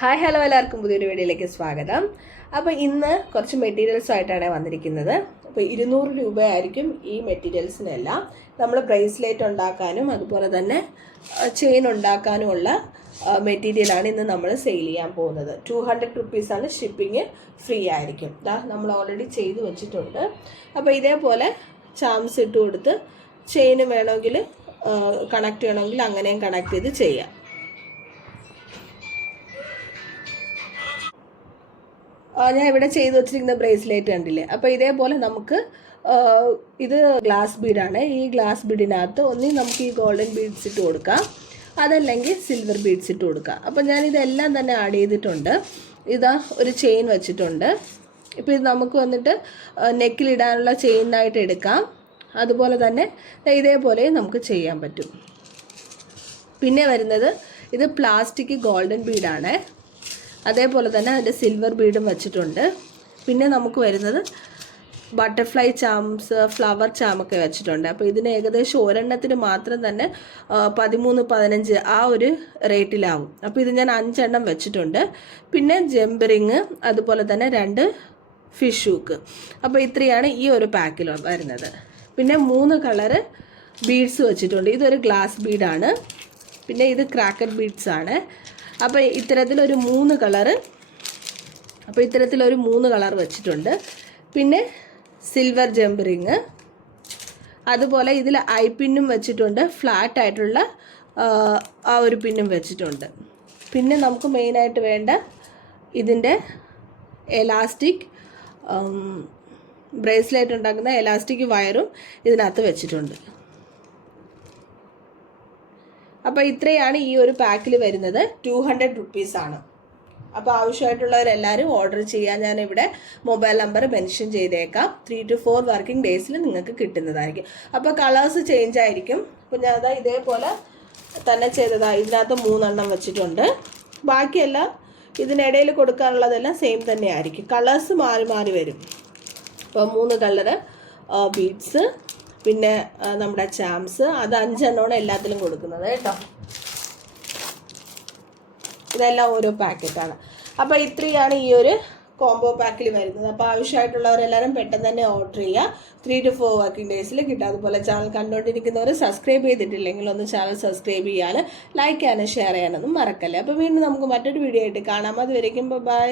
Hi hello എല്ലാവർക്കും പുതിയൊരു വീഡിയോയിലേക്ക് സ്വാഗതം. അപ്പോൾ ഇന്ന് കുറച്ച് മെറ്റീരിയൽസ് ആയിട്ടാണ് വന്നിരിക്കുന്നത്. അപ്പോൾ 200 രൂപയായിരിക്കും ഈ മെറ്റീരിയൽസിനെല്ലാം. നമ്മൾ ബ്രേസ്ലെറ്റ് ഉണ്ടാക്കാനും അതുപോലെ തന്നെ ചെയിൻ ഉണ്ടാക്കാനുമുള്ള മെറ്റീരിയലാണ് ഇന്ന് നമ്മൾ സെയിൽ ചെയ്യാൻ പോകുന്നത്. 200 റുപ്പീസാണ്, ഷിപ്പിംഗ് ഫ്രീ ആയിരിക്കും. നമ്മൾ ഓൾറെഡി ചെയ്ത് വെച്ചിട്ടുണ്ട്. അപ്പോൾ ഇതേപോലെ ചാംസ് ഇട്ട് കൊടുത്ത് ചെയിന് വേണമെങ്കിൽ കണക്ട് ചെയ്യണമെങ്കിൽ അങ്ങനെയും കണക്ട് ചെയ്ത് ചെയ്യാം. ഞാൻ ഇവിടെ ചെയ്ത് വെച്ചിരിക്കുന്ന ബ്രേസ്ലെറ്റ് കണ്ടില്ലേ. അപ്പോൾ ഇതേപോലെ നമുക്ക് ഇത് ഗ്ലാസ് ബീഡാണ്. ഈ ഗ്ലാസ് ബീഡിനകത്ത് ഒന്നി നമുക്ക് ഈ ഗോൾഡൻ ബീഡ്സ് ഇട്ട് കൊടുക്കാം, അതല്ലെങ്കിൽ സിൽവർ ബീഡ്സ് ഇട്ട് കൊടുക്കാം. അപ്പോൾ ഞാനിതെല്ലാം തന്നെ ആഡ് ചെയ്തിട്ടുണ്ട്. ഇതാ ഒരു ചെയിൻ വെച്ചിട്ടുണ്ട്. ഇപ്പോൾ ഇത് നമുക്ക് വന്നിട്ട് നെക്കിലിടാനുള്ള ചെയിനായിട്ട് എടുക്കാം. അതുപോലെ തന്നെ ഇതേപോലെ നമുക്ക് ചെയ്യാൻ പറ്റും. പിന്നെ വരുന്നത് ഇത് പ്ലാസ്റ്റിക് ഗോൾഡൻ ബീഡാണ്. അതേപോലെ തന്നെ അതിൻ്റെ സിൽവർ ബീഡും വെച്ചിട്ടുണ്ട്. പിന്നെ നമുക്ക് വരുന്നത് ബട്ടർഫ്ലൈ ചാംസ്, ഫ്ലവർ ചാമൊക്കെ വെച്ചിട്ടുണ്ട്. അപ്പോൾ ഇതിന് ഏകദേശം ഒരെണ്ണത്തിന് മാത്രം തന്നെ 13-15 ആ ഒരു റേറ്റിലാവും. അപ്പോൾ ഇത് ഞാൻ 5 എണ്ണം വെച്ചിട്ടുണ്ട്. പിന്നെ ജംപറിങ്, അതുപോലെ തന്നെ 2 ഫിഷ് ഹൂക്ക്. അപ്പോൾ ഇത്രയാണ് ഈ ഒരു പാക്കിൽ വരുന്നത്. പിന്നെ 3 കളറ് ബീഡ്സ് വെച്ചിട്ടുണ്ട്. ഇതൊരു ഗ്ലാസ് ബീഡാണ്. പിന്നെ ഇത് ക്രാക്കറ്റ് ബീഡ്സ് ആണ്. അപ്പോൾ ഇത്തരത്തിലൊരു 3 കളറ്, അപ്പോൾ ഇത്തരത്തിലൊരു 3 കളർ വെച്ചിട്ടുണ്ട്. പിന്നെ സിൽവർ ജംപറിങ്, അതുപോലെ ഇതിൽ ഐ പിന്നും വെച്ചിട്ടുണ്ട്, ഫ്ലാറ്റ് ആയിട്ടുള്ള ആ ഒരു പിന്നും വെച്ചിട്ടുണ്ട്. പിന്നെ നമുക്ക് മെയിനായിട്ട് വേണ്ട ഇതിൻ്റെ എലാസ്റ്റിക്, ബ്രേസ്ലെറ്റ് ഉണ്ടാക്കുന്ന എലാസ്റ്റിക് വയറും ഇതിനകത്ത് വെച്ചിട്ടുണ്ട്. അപ്പോൾ ഇത്രയാണ് ഈ ഒരു പാക്കിൽ വരുന്നത്. 200 റുപ്പീസാണ്. അപ്പോൾ ആവശ്യമായിട്ടുള്ളവരെല്ലാവരും ഓർഡർ ചെയ്യാൻ ഞാനിവിടെ മൊബൈൽ നമ്പർ മെൻഷൻ ചെയ്തേക്കാം. 3 to 4 വർക്കിംഗ് ഡേയ്സിൽ നിങ്ങൾക്ക് കിട്ടുന്നതായിരിക്കും. അപ്പോൾ കളേഴ്സ് ചേഞ്ച് ആയിരിക്കും. അപ്പോൾ ഞാൻ അതാ ഇതേപോലെ തന്നെ ചെയ്തതാണ്. ഇതിനകത്ത് 3 എണ്ണം വെച്ചിട്ടുണ്ട്. ബാക്കിയെല്ലാം ഇതിനിടയിൽ കൊടുക്കാനുള്ളതെല്ലാം സെയിം തന്നെ ആയിരിക്കും. കളേഴ്സ് മാറി മാറി വരും. അപ്പോൾ 3 കളറ് ബീഡ്സ്, പിന്നെ നമ്മുടെ ചാംസ്, അത് 5 എണ്ണമാണ് എല്ലാത്തിലും കൊടുക്കുന്നത് കേട്ടോ. ഇതെല്ലാം ഓരോ പാക്കറ്റാണ്. അപ്പോൾ ഇത്രയാണ് ഈ ഒരു കോംബോ പാക്കിൽ വരുന്നത്. അപ്പോൾ ആവശ്യമായിട്ടുള്ളവരെല്ലാവരും പെട്ടെന്ന് തന്നെ ഓർഡർ ചെയ്യുക. 3 to 4 വർക്കിംഗ് ഡേയ്സിൽ കിട്ടും. അതുപോലെ ചാനൽ കണ്ടുകൊണ്ടിരിക്കുന്നവർ സബ്സ്ക്രൈബ് ചെയ്തിട്ടില്ലെങ്കിൽ ഒന്ന് ചാനൽ സബ്സ്ക്രൈബ് ചെയ്യാനും ലൈക്ക് ചെയ്യാനും ഷെയർ ചെയ്യാനൊന്നും മറക്കല്ലേ. അപ്പോൾ വീണ്ടും നമുക്ക് മറ്റൊരു വീഡിയോ ആയിട്ട് കാണാം. അതുവരേക്കും ബൈ.